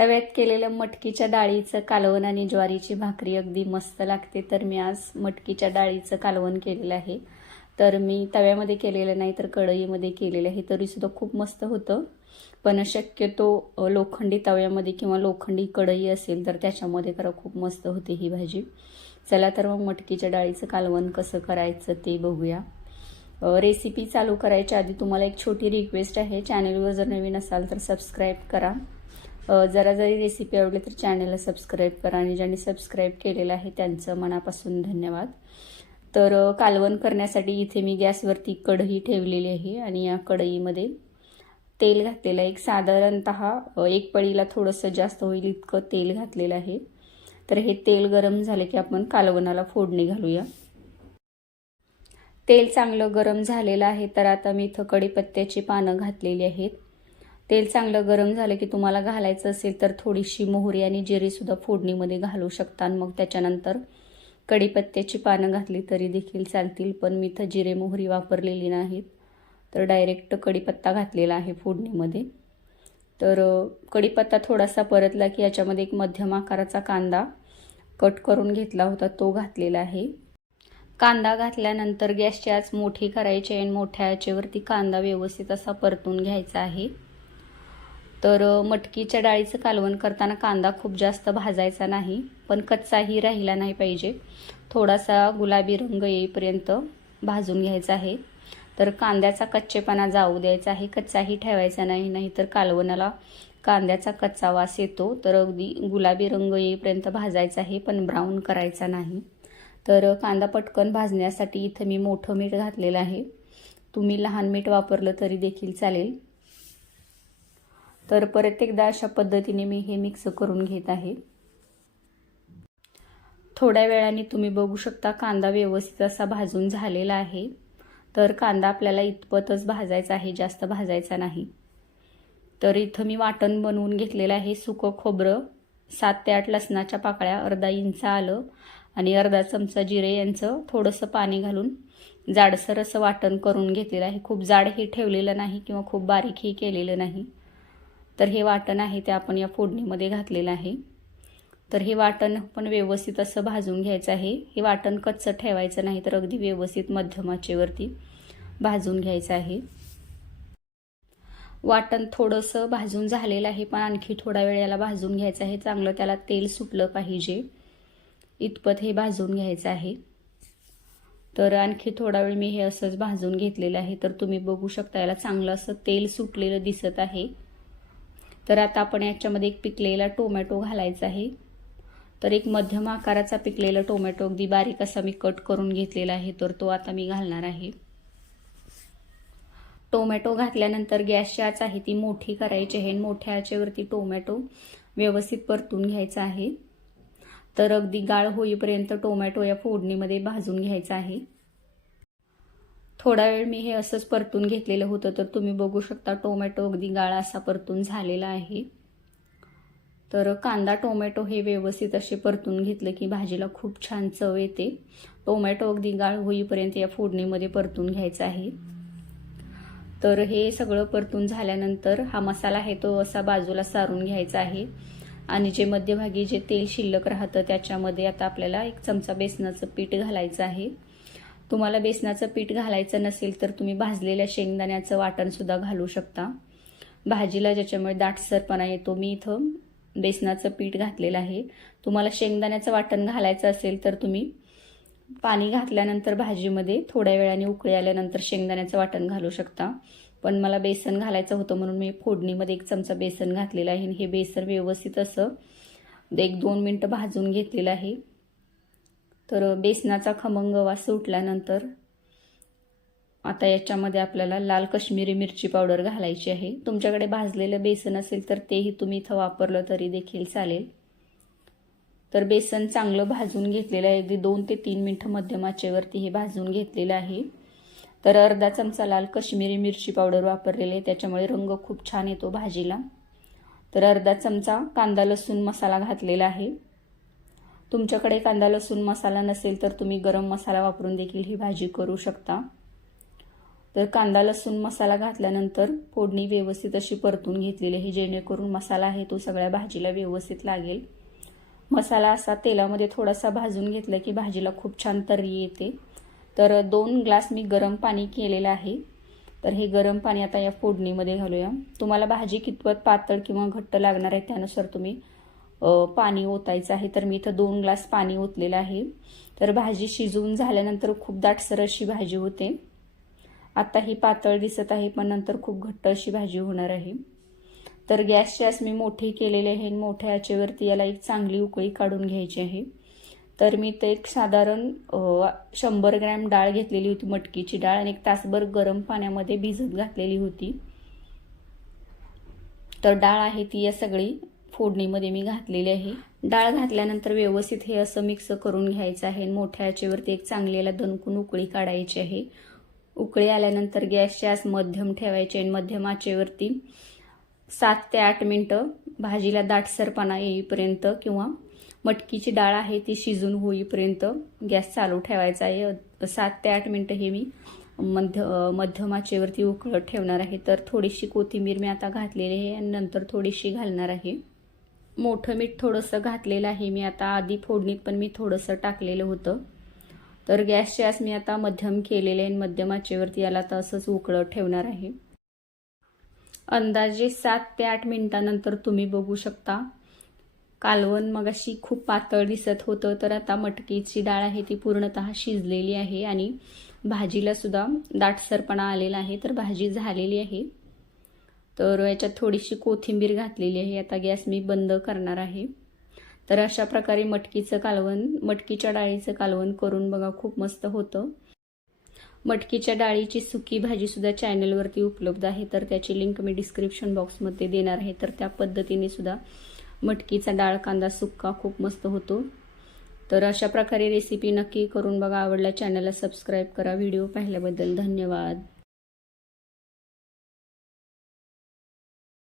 तव्यात केलेलं मटकीच्या डाळीचं कालवण आणि ज्वारीची भाकरी अगदी मस्त लागते. तर मी आज मटकीच्या डाळीचं कालवण केलेलं आहे. तर मी तव्यामध्ये केलेलं नाही तर कढईमध्ये केलेलं आहे. तरीसुद्धा खूप मस्त होतं. पण शक्यतो लोखंडी तव्यामध्ये किंवा लोखंडी कढई असेल तर त्याच्यामध्ये करा खूप मस्त होते ही भाजी. चला तर मग मटकीच्या डाळीचं कालवण कसं करायचं ते बघूया. रेसिपी चालू करायच्या आधी तुम्हाला एक छोटी रिक्वेस्ट आहे. चॅनलवर जर नवीन असाल तर सबस्क्राईब करा. जरा जरी रेसिपी आवडली तर चॅनलला सबस्क्राईब करा आणि ज्यांनी सबस्क्राईब केलेलं आहे त्यांचं मनापासून धन्यवाद. तर कालवण करण्यासाठी इथे मी गॅसवरती कढई ठेवलेली आहे आणि या कढईमध्ये तेल घातलेलं आहे. एक साधारणतः एक पळीला थोडंसं जास्त होईल इतकं तेल घातलेलं आहे. तर हे तेल गरम झालं की आपण कालवणाला फोडणी घालूया. तेल चांगलं गरम झालेलं आहे तर आता मी इथं कढीपत्त्याची पानं घातलेली आहेत. तेल चांगलं गरम झालं की तुम्हाला घालायचं असेल तर थोडीशी मोहरी आणि जिरेसुद्धा फोडणीमध्ये घालू शकता. मग त्याच्यानंतर कढीपत्त्याची पानं घातली तरी देखील चालतील पण मी इथं जिरे मोहरी वापरलेली नाहीत. तर डायरेक्ट कढीपत्ता घातलेला आहे फोडणीमध्ये. तर कढीपत्ता थोडासा परतला की याच्यामध्ये एक मध्यम आकाराचा कांदा कट करून घेतला होता तो घातलेला आहे. कांदा घातल्यानंतर गॅसची आच मोठी करायची आहे आणि मोठ्या याच्यावरती कांदा व्यवस्थित असा परतून घ्यायचा आहे. तर मटकीच्या डाळीचं कालवण करताना कांदा खूप जास्त भाजायचा नाही पण कच्चाही राहिला नाही पाहिजे. थोडासा गुलाबी रंग येईपर्यंत भाजून घ्यायचा आहे. तर कांद्याचा कच्चेपणा जाऊ द्यायचा आहे कच्चाही ठेवायचा नाही नाहीतर कालवणाला कांद्याचा कच्चा वास येतो. तर अगदी गुलाबी रंग येईपर्यंत भाजायचा आहे पण ब्राऊन करायचा नाही. तर कांदा पटकन भाजण्यासाठी इथं मी मोठं मीठ घातलेलं आहे. तुम्ही लहान मीठ वापरलं तरी देखील चालेल. तर परत एकदा अशा पद्धतीने मी हे मिक्स करून घेत आहे. थोड्या वेळाने तुम्ही बघू शकता कांदा व्यवस्थित असा भाजून झालेला आहे. तर कांदा आपल्याला इतपतच भाजायचा आहे जास्त भाजायचा नाही. तर इथं मी वाटण बनवून घेतलेलं आहे सुकं खोबरं. सात ते आठ लसणाच्या पाकळ्या अर्धा इंच आलं आणि अर्धा चमचा जिरे यांचं थोडंसं पाणी घालून जाडसर असं वाटण करून घेतलेलं आहे. खूप जाड हे ठेवलेलं नाही किंवा खूप बारीकही केलेलं नाही. तर हे वाटण आहे ते आपण या फोडणीमध्ये घातलेलं आहे. तर हे वाटण पण व्यवस्थित असं भाजून घ्यायचं आहे. हे वाटण कच्चं ठेवायचं नाही तर अगदी व्यवस्थित मध्यमाचेवरती भाजून घ्यायचं आहे. वाटण थोडंसं भाजून झालेलं आहे पण आणखी थोडा वेळ याला भाजून घ्यायचं आहे. चांगलं त्याला तेल सुटलं पाहिजे. इतपत हे भाजून घ्यायचं आहे. तर आणखी थोडा वेळ मी हे असंच भाजून घेतलेलं आहे. तर तुम्ही बघू शकता याला चांगलं असं तेल सुटलेलं दिसत आहे. तर आता आपण याच्यामध्ये एक पिकलेला टोमॅटो घालायचा आहे. तर एक मध्यम आकाराचा पिकलेला टोमॅटो अगदी बारीक असा मी कट करून घेतलेला आहे तर तो आता मी घालणार आहे. टोमॅटो घातल्यानंतर गॅसची आच आहे ती मोठी करायची आहे आणि मोठ्या आचेवरती टोमॅटो व्यवस्थित परतून घ्यायचा आहे. तर अगदी गाळ होईपर्यंत टोमॅटो या फोडणीमध्ये भाजून घ्यायचा आहे. थोडा वेळ मी हे असंच परतून घेतलेलं होतं तर तुम्ही बघू शकता टोमॅटो अगदी गाळा असा परतून झालेला आहे. तर कांदा टोमॅटो हे व्यवस्थित असे परतून घेतलं की भाजीला खूप छान चव येते. टोमॅटो अगदी गाळ होईपर्यंत या फोडणीमध्ये परतून घ्यायचं आहे. तर हे सगळं परतून झाल्यानंतर हा मसाला आहे तो असा बाजूला सारून घ्यायचा आहे. आणि जे मध्यभागी जे तेल शिल्लक राहतं त्याच्यामध्ये आता आपल्याला एक चमचा बेसनाचं पीठ घालायचं आहे. तुम्हाला बेसनाचं पीठ घालायचं नसेल तर तुम्ही भाजलेल्या शेंगदाण्याचं वाटणसुद्धा घालू शकता. भाजीला ज्याच्यामुळे दाटसरपणा येतो मी इथं बेसनाचं पीठ घातलेलं आहे. तुम्हाला शेंगदाण्याचं वाटण घालायचं असेल तर तुम्ही पाणी घातल्यानंतर भाजीमध्ये थोड्या वेळाने उकळी आल्यानंतर शेंगदाण्याचं वाटण घालू शकता. पण मला बेसन घालायचं होतं म्हणून मी फोडणीमध्ये एक चमचा बेसन घातलेलं आहे आणि हे बेसन व्यवस्थित असं एक दोन मिनटं भाजून घेतलेलं आहे. तर बेसनाचा खमंग वास सुटल्यानंतर आता याच्यामध्ये आपल्याला लाल कश्मीरी मिरची पावडर घालायची आहे. तुमच्याकडे भाजलेलं बेसन असेल तर तेही तुम्ही इथं वापरलं तरी देखील चालेल. तर बेसन चांगलं भाजून घेतलेलं आहे. अगदी दोन ते तीन मिनटं मध्यमाचेवरती हे भाजून घेतलेलं आहे. तर अर्धा चमचा लाल कश्मीरी मिरची पावडर वापरलेली आहे. त्याच्यामुळे रंग खूप छान येतो भाजीला. तर अर्धा चमचा कांदा लसूण मसाला घातलेला आहे. तुमच्याकडे कांदा लसूण मसाला नसेल तर तुम्ही गरम मसाला वापरून देखील ही भाजी करू शकता. तर कांदा लसूण मसाला घातल्यानंतर फोडणी व्यवस्थित अशी परतून घेतलेली आहे जेणेकरून मसाला आहे तो सगळ्या भाजीला व्यवस्थित लागेल. मसाला असा तेलामध्ये थोडासा भाजून घेतला की भाजीला खूप छान तर्री येते. तर दोन ग्लास मी गरम पाणी केलेलं आहे. तर हे गरम पाणी आता या फोडणीमध्ये घालूया. तुम्हाला भाजी कितपत पातळ किंवा घट्ट लागणार आहे त्यानुसार तुम्ही पाणी ओतायचं आहे. तर मी इथं दोन ग्लास पाणी ओतलेलं आहे. तर भाजी शिजवून झाल्यानंतर खूप दाटसर अशी भाजी होते. आता ही पातळ दिसत आहे पण नंतर खूप घट्ट अशी भाजी होणार आहे. तर गॅसची आस मी मोठी केलेली आहे आणि मोठ्या आचेवरती याला एक चांगली उकळी काढून घ्यायची आहे. तर मी ते एक साधारण शंभर ग्रॅम डाळ घेतलेली होती मटकीची डाळ आणि एक तासभर गरम पाण्यामध्ये भिजत घातलेली होती. तर डाळ आहे ती या सगळी फोडणीमध्ये मी घातलेली आहे. डाळ घातल्यानंतर व्यवस्थित हे असं मिक्स करून घ्यायचं आहे. मोठ्या आचेवरती एक चांगली दणकून उकळी काढायची आहे. उकळी आल्यानंतर गॅसची आस मध्यम ठेवायची आणि मध्यम आचेवरती सात ते आठ मिनटं भाजीला दाटसरपणा येईपर्यंत किंवा मटकीची डाळ आहे ती शिजून होईपर्यंत गॅस चालू ठेवायचा आहे. सात ते आठ मिनटं हे मी मध्य मध्यम आचेवरती उकळत ठेवणार आहे. तर थोडीशी कोथिंबीर मी आता घातलेली आहे आणि नंतर थोडीशी घालणार आहे. मोठं मीठ थोडंसं घातलेलं आहे मी आता. आधी फोडणीत पण मी थोडंसं टाकलेलं होतं. तर गॅसची आज मी आता मध्यम केलेले आणि मध्यम आचेवरती याला असंच उकळत ठेवणार आहे. अंदाजे सात ते आठ मिनिटानंतर तुम्ही बघू शकता. कालवण मग अशी खूप पातळ दिसत होतं तर आता मटकीची डाळ आहे ती पूर्णतः शिजलेली आहे आणि भाजीला सुद्धा दाटसरपणा आलेला आहे. तर भाजी झालेली आहे. तर याच्यात थोडीशी कोथिंबीर घातलेली आहे. आता गॅस मी बंद करणार आहे. तर अशा प्रकारे मटकीचं कालवण मटकीच्या डाळीचं कालवण करून बघा खूप मस्त होतं. मटकीच्या डाळीची सुकी भाजीसुद्धा चॅनलवरती उपलब्ध आहे. तर त्याची लिंक मी डिस्क्रिप्शन बॉक्समध्ये देणार आहे. तर त्या पद्धतीने सुद्धा मटकीचा डाळ कांदा सुक्का खूप मस्त होतो. तर अशा प्रकारे रेसिपी नक्की करून बघा. आवडल्या चॅनलला सबस्क्राईब करा. व्हिडिओ पाहिल्याबद्दल धन्यवाद.